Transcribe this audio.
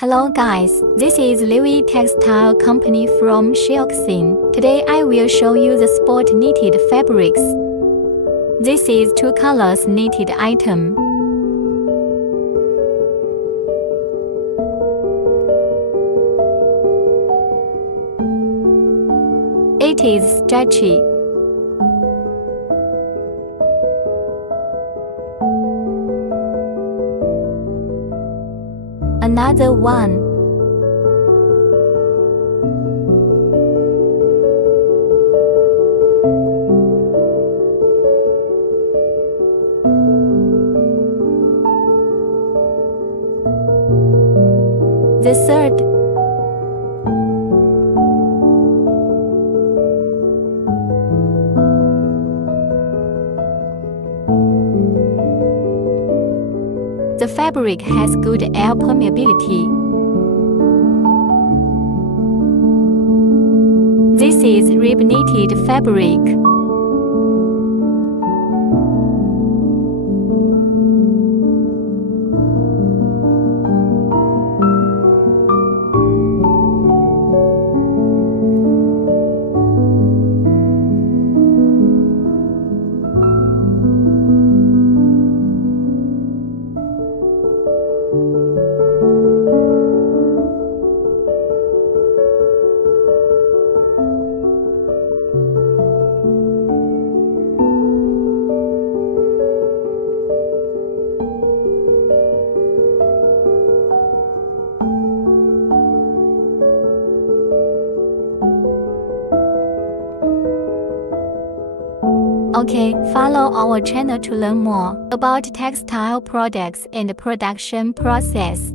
Hello guys, this is Louis Textile Company from Shaoxing. Today I will show you the sport knitted fabrics. This is two colors knitted item. It is stretchy. Another one. The third. The fabric has good air permeability. This is rib knitted fabric. Okay, follow our channel to learn more about textile products and production process.